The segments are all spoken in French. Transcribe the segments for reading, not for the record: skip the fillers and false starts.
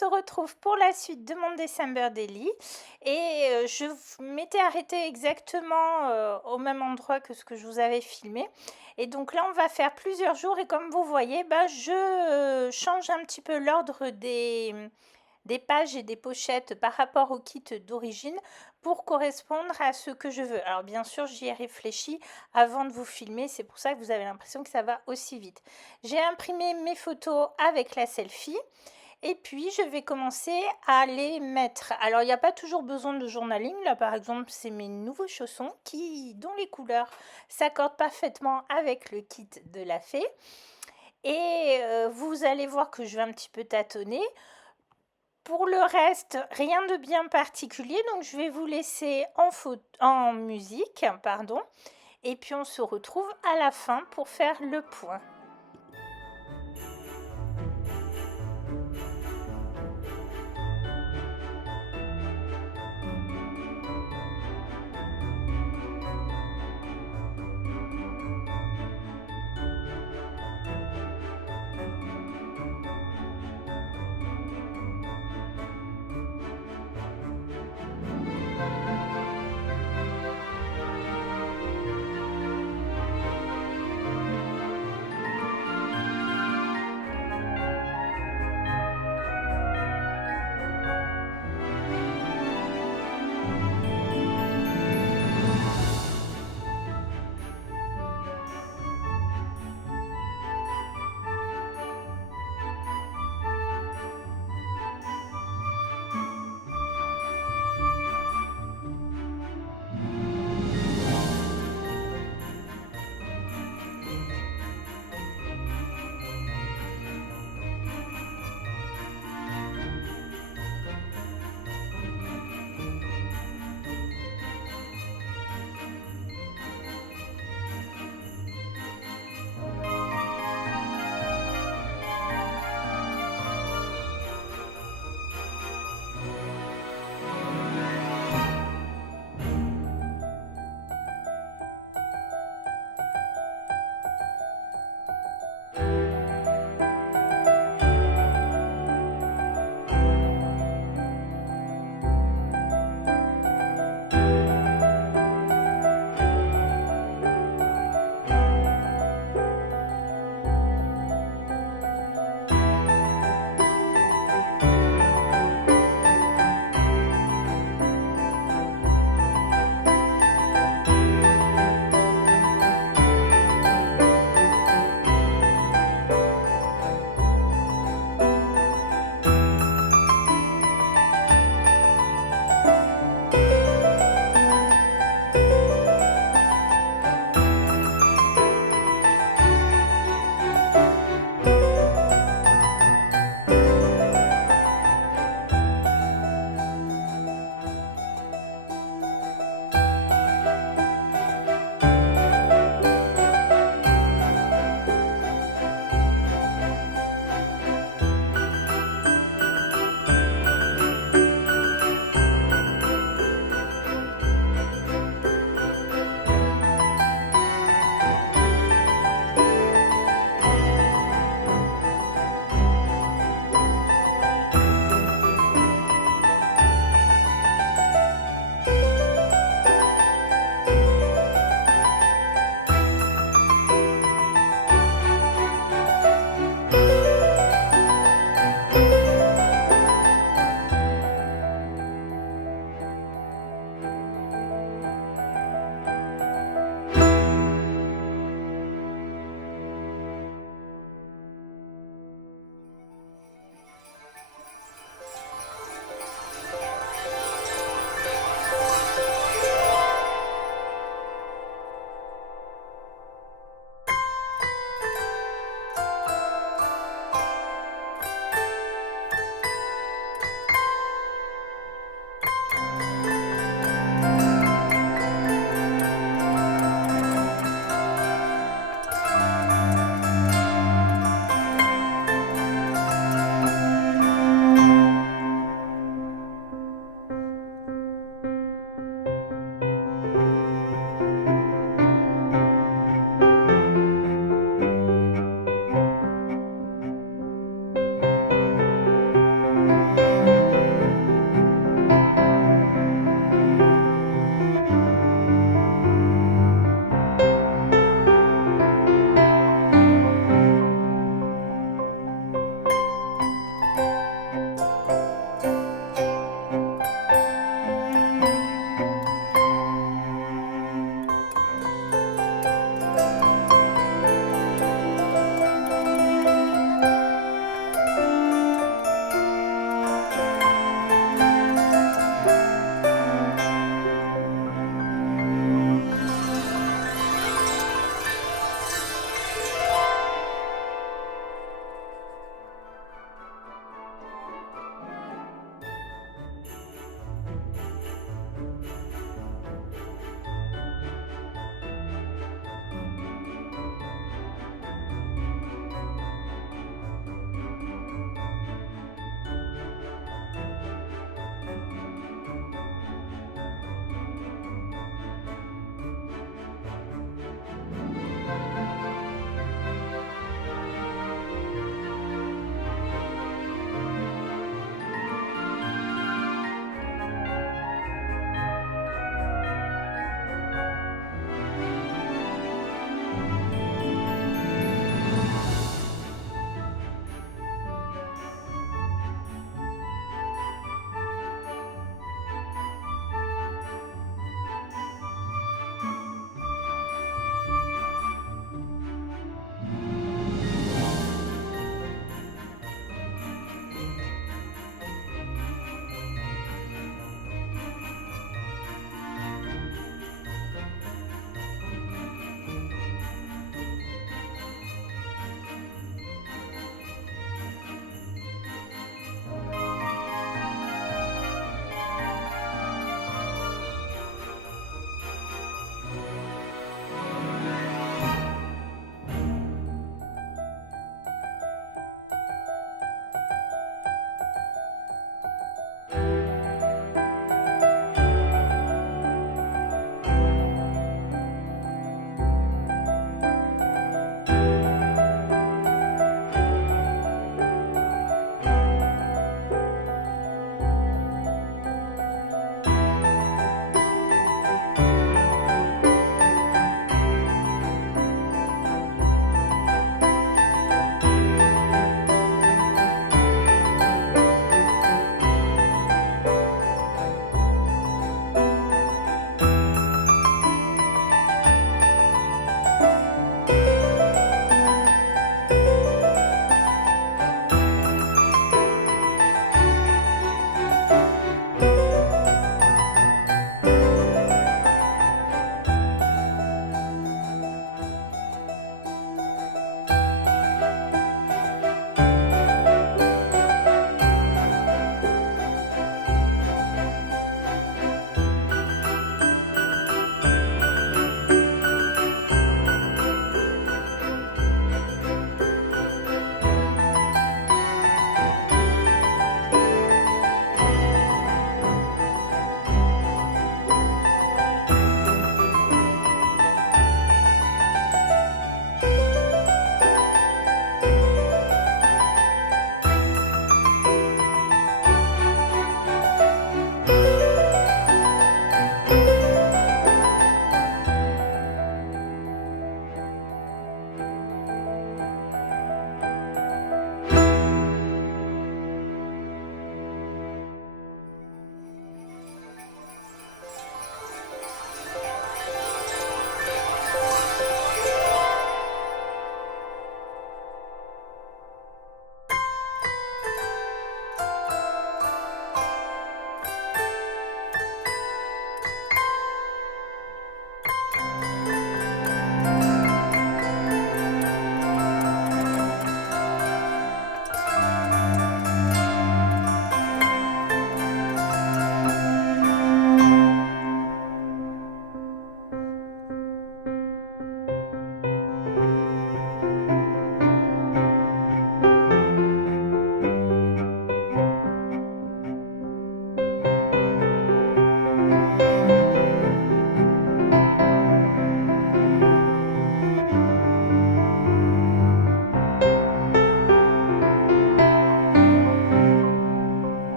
se retrouve pour la suite de mon December Daily et je m'étais arrêtée exactement au même endroit que ce que je vous avais filmé. Et donc là, on va faire plusieurs jours et comme vous voyez, je change un petit peu l'ordre des pages et des pochettes par rapport au kit d'origine pour correspondre à ce que je veux. Alors bien sûr, j'y ai réfléchi avant de vous filmer, c'est pour ça que vous avez l'impression que ça va aussi vite. J'ai imprimé mes photos avec la selfie et puis je vais commencer à les mettre. Alors il n'y a pas toujours besoin de journaling, là par exemple c'est mes nouveaux chaussons dont les couleurs s'accordent parfaitement avec le kit de la fée. Et vous allez voir que je vais un petit peu tâtonner. Pour le reste, rien de bien particulier, donc je vais vous laisser en musique, pardon, et puis on se retrouve à la fin pour faire le point.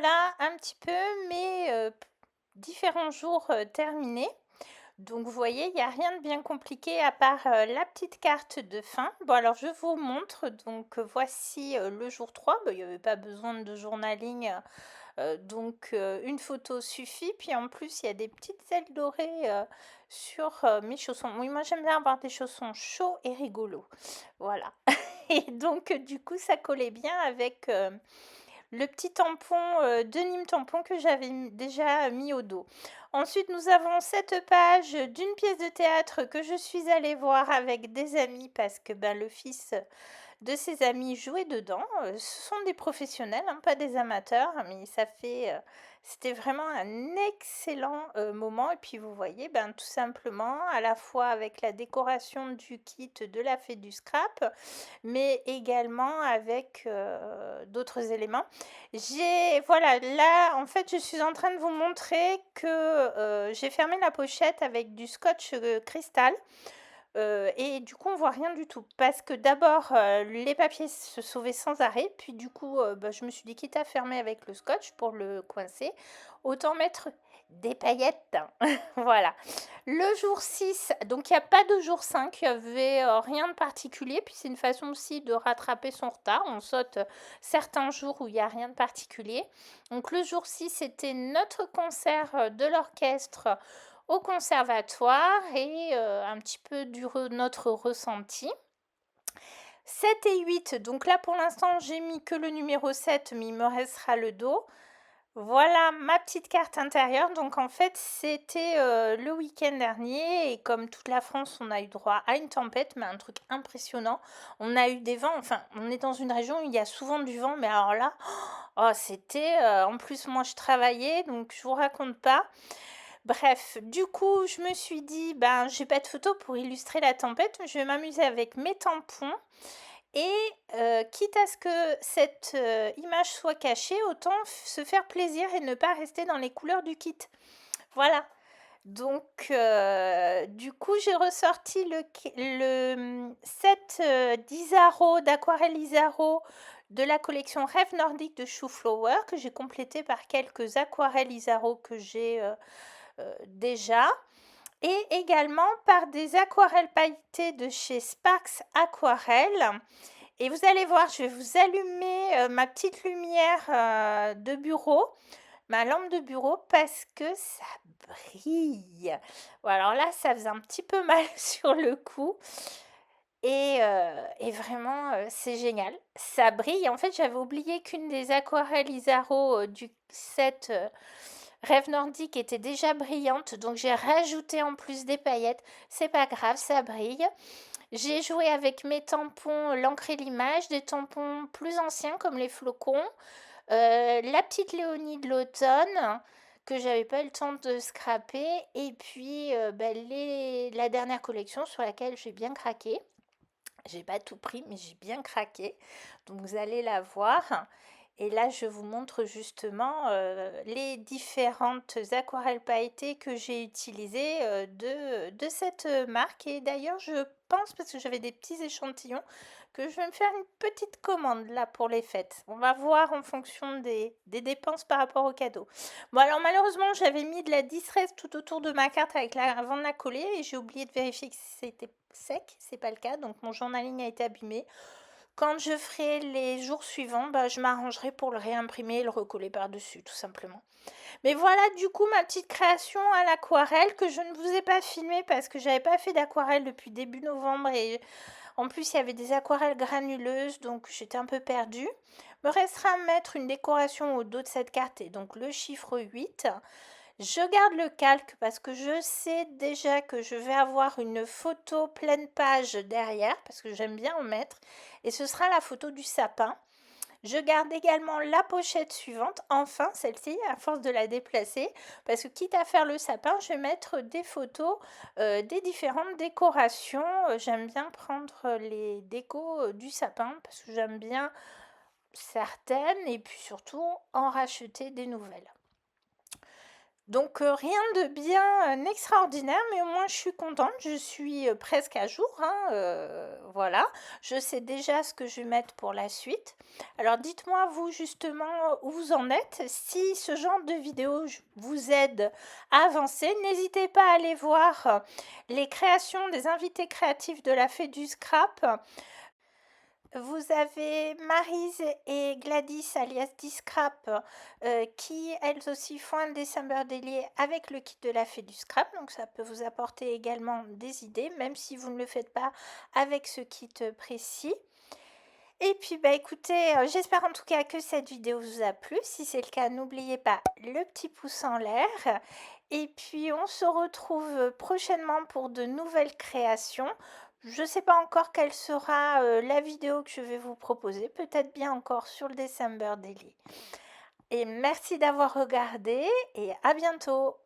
voilà un petit peu mes différents jours terminés. Donc vous voyez, il n'y a rien de bien compliqué à part la petite carte de fin. Bon alors je vous montre, donc voici le jour 3. Il n'y avait pas besoin de journaling, donc une photo suffit. Puis en plus il y a des petites ailes dorées sur mes chaussons. Oui, moi j'aime bien avoir des chaussons chauds et rigolos. Voilà. Et donc du coup ça collait bien avec le petit tampon de Nîmes Tampon que j'avais déjà mis au dos. Ensuite, nous avons cette page d'une pièce de théâtre que je suis allée voir avec des amis parce que le fils de ses amis jouait dedans. Ce sont des professionnels, hein, pas des amateurs, mais c'était vraiment un excellent moment. Et puis vous voyez, tout simplement, à la fois avec la décoration du kit de la fée du scrap, mais également avec d'autres éléments. Voilà, là, en fait, je suis en train de vous montrer que j'ai fermé la pochette avec du scotch cristal. Et du coup, on voit rien du tout. Parce que d'abord, les papiers se sauvaient sans arrêt. Puis du coup, je me suis dit, quitte à fermer avec le scotch pour le coincer, autant mettre des paillettes. Voilà. Le jour 6, donc il n'y a pas de jour 5, il n'y avait rien de particulier. Puis c'est une façon aussi de rattraper son retard. On saute certains jours où il n'y a rien de particulier. Donc le jour 6, c'était notre concert de l'orchestre au conservatoire et un petit peu notre ressenti. 7 et 8, donc là pour l'instant j'ai mis que le numéro 7, mais il me restera le dos. Voilà ma petite carte intérieure. Donc en fait c'était le week-end dernier et comme toute la France on a eu droit à une tempête, mais un truc impressionnant. On a eu des vents, enfin on est dans une région où il y a souvent du vent, mais alors là, c'était... en plus moi je travaillais, donc je vous raconte pas. Bref, du coup, je me suis dit, j'ai pas de photo pour illustrer la tempête, mais je vais m'amuser avec mes tampons. Et quitte à ce que cette image soit cachée, autant se faire plaisir et ne pas rester dans les couleurs du kit. Voilà. Donc, du coup, j'ai ressorti le set d'Isaro, d'aquarelle Isaro de la collection Rêve Nordique de Shoe Flower, que j'ai complété par quelques aquarelles Isaro que j'ai déjà, et également par des aquarelles pailletées de chez Sparks Aquarelle. Et vous allez voir, je vais vous allumer ma petite lumière de bureau, ma lampe de bureau, parce que ça brille. Bon, alors là, ça faisait un petit peu mal sur le coup. Et vraiment, c'est génial. Ça brille. En fait, j'avais oublié qu'une des aquarelles Isaro du set Rêve Nordique était déjà brillante, donc j'ai rajouté en plus des paillettes. C'est pas grave, ça brille. J'ai joué avec mes tampons l'encre et l'image, des tampons plus anciens comme les flocons, la petite Léonie de l'automne que j'avais pas eu le temps de scraper, et puis la dernière collection sur laquelle j'ai bien craqué. J'ai pas tout pris, mais j'ai bien craqué. Donc vous allez la voir. Et là, je vous montre justement les différentes aquarelles pailletées que j'ai utilisées de cette marque. Et d'ailleurs, je pense, parce que j'avais des petits échantillons, que je vais me faire une petite commande là pour les fêtes. On va voir en fonction des dépenses par rapport au cadeau. Bon, alors malheureusement, j'avais mis de la distress tout autour de ma carte avant de la coller et j'ai oublié de vérifier que c'était sec. C'est pas le cas, donc mon journaling a été abîmé. Quand je ferai les jours suivants, je m'arrangerai pour le réimprimer et le recoller par-dessus, tout simplement. Mais voilà, du coup, ma petite création à l'aquarelle que je ne vous ai pas filmée parce que j'avais pas fait d'aquarelle depuis début novembre et en plus, il y avait des aquarelles granuleuses, donc j'étais un peu perdue. Me restera à mettre une décoration au dos de cette carte et donc le chiffre 8. Je garde le calque parce que je sais déjà que je vais avoir une photo pleine page derrière parce que j'aime bien en mettre et ce sera la photo du sapin. Je garde également la pochette suivante, enfin celle-ci à force de la déplacer parce que quitte à faire le sapin, je vais mettre des photos des différentes décorations. J'aime bien prendre les décos du sapin parce que j'aime bien certaines et puis surtout en racheter des nouvelles. Donc rien de bien, extraordinaire, mais au moins je suis contente, je suis, presque à jour, hein, voilà. Je sais déjà ce que je vais mettre pour la suite. Alors dites-moi vous justement où vous en êtes. Si ce genre de vidéo vous aide à avancer, n'hésitez pas à aller voir les créations des invités créatifs de la Fée du Scrap. Vous avez Maryse et Gladys alias Discrap qui elles aussi font un December Daily avec le kit de la Fée du Scrap, donc ça peut vous apporter également des idées même si vous ne le faites pas avec ce kit précis. Et puis bah écoutez, j'espère en tout cas que cette vidéo vous a plu. Si c'est le cas, n'oubliez pas le petit pouce en l'air. Et puis on se retrouve prochainement pour de nouvelles créations. Je ne sais pas encore quelle sera la vidéo que je vais vous proposer. Peut-être bien encore sur le December Daily. Et merci d'avoir regardé et à bientôt.